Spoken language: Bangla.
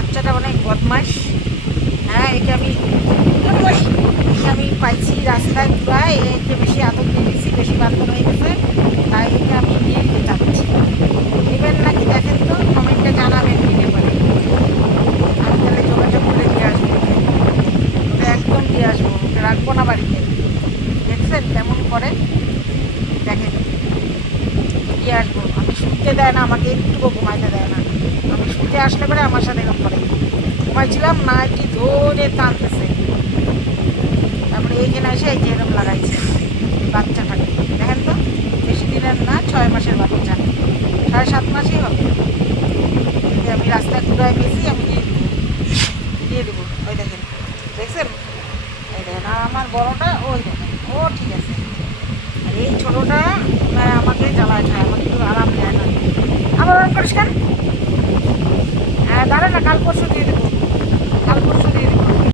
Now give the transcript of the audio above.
বাচ্চাটা অনেক বদমাস। হ্যাঁ, একে আমি পাইছি রাস্তায় প্রায়, একে বেশি আদর দিয়ে দিচ্ছি, বেশি বান্ধব হয়ে গেছে, তাই একে আমি নিয়ে নিতে চাচ্ছি। নেবেন নাকি দেখেন তো, কমেন্টে জানাবেন নিলে পরে। আমি তাহলে যোগাযোগ করে দিয়ে আসবো, ওকে একদম দিয়ে আসবো, ওকে রাখবো না বাড়িতে। দেখছেন কেমন করে, দেখেন দিয়ে আসবো। আমি শুনতে দেয় না, আমাকে একটুকু ঘুমাইতে দেয় না। আমি শুনতে আসলে পরে আমার সাথে এরকম করে, ঘুমাইছিলাম না কি ধরে টানতেছে। তারপরে এইখানে এসে এই যে এরকম লাগাইছে বাচ্চাটাকে। দেখেন তো, বেশি দিনের না, 6 মাসের বাচ্চা, 7.5 মাসই হবে। আমি রাস্তায় ঘুরাই পেয়েছি, আমি দিয়ে দেবো। ওই দেখেন, দেখছেন, এই দেখেন। আর আমার বড়টা ওই দেখেন, ও ঠিক আছে। আর এই ছোটোটা আমাকে জ্বালায় খায়, আমাকে একটু আরাম দেয় না। আবার অন করিস কেন? হ্যাঁ, দাঁড়া না, কাল পরশু দিয়ে দেবো।